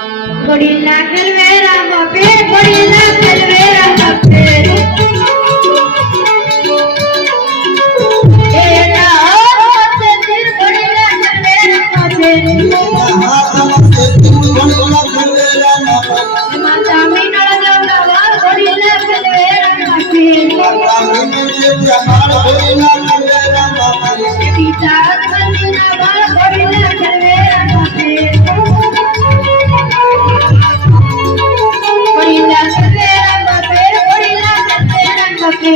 Gorilla Calvera Mape, Gorilla Calvera Mape. Ela hace dir Gorilla Calvera Mape. Mata mi no la val Gorilla Calvera Mape. Pita Gorilla val Gorilla Calvera Mape. Gorilla Calvera Mape, Gorilla Calvera Mape.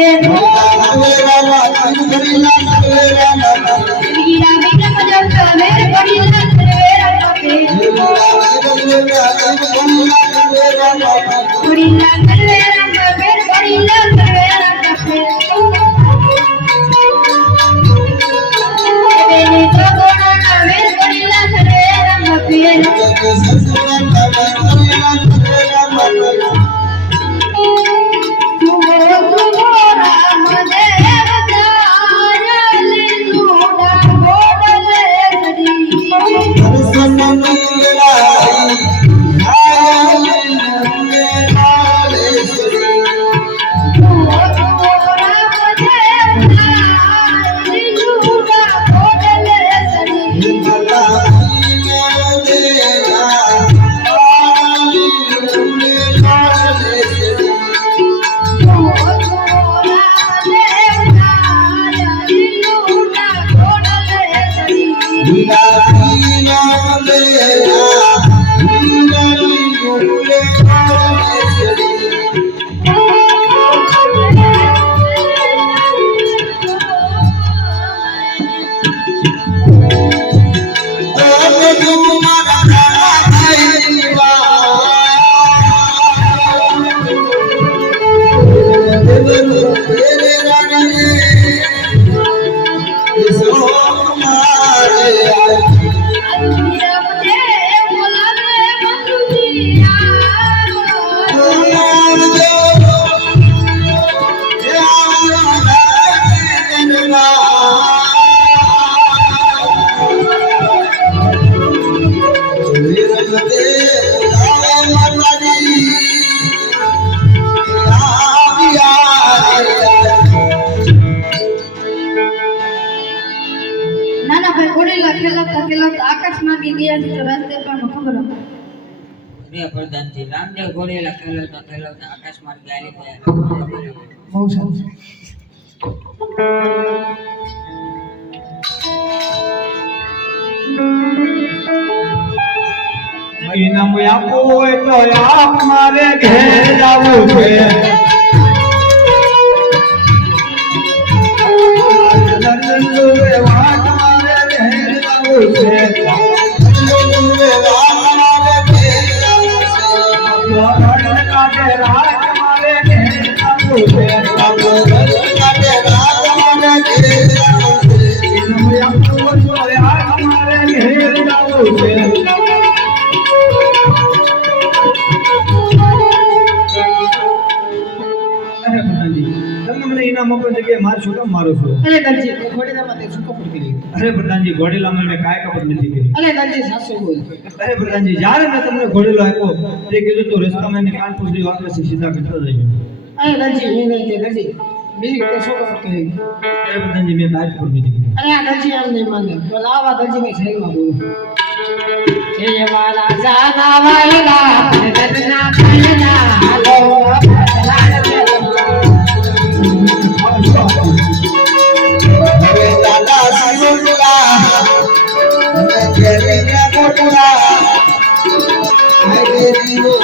Mira, mira, yo ver Gorilla Calvera Mape. Gorilla Calvera Mape, Gorilla Calvera Mape. Benito Corona ver Gorilla Calvera Mape. આકાશમાં ગયા છે રસ્તે પર ખબર અરે પ્રધાનજી રામદેવ ઘોડેલા ખેલવતા આકાશમાં ગાલી ગયા બહુ સરસ ઇનામ આપો હોય તો આપ મારે ઘેર જાવું છે વાત મારે ઘેર જાવું છે સીધા કરતા જઈએ અરે દરજી મેં નહીં તે દરજી બીજી કે શું કપટ કરી અરે પ્રધાનજી મેં બાઈક પર નથી અરે આ દરજી એમ નહીં માને તો લાવા દરજી મેં સહીમાં બોલું એ વાલા જાના વાયલા નદના કલના હાલો હવે દાદા સિરુલા કેરીના કોટડા આઈ દીવો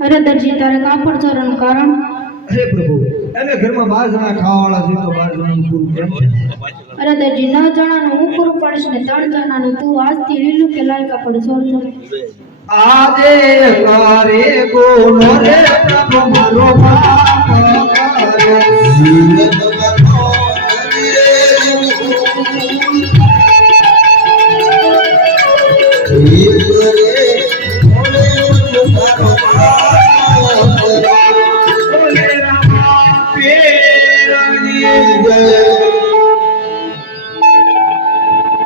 અરે દરજી તારે કાપડ ચરણ કારણ અરે પ્રભુ તમે ઘરમાં 12 જણા ખાવાવાળા છો તો 12 જણાનું પૂરું કેમ છે? અરે દરજી 9 જણાનું હું પૂરું પાડીશ ને 3 જણાનું તું આજથી લીલું કે લાલ કાપડ સોરજો. આજે કરે ગુનો રે પ્રભુ મારો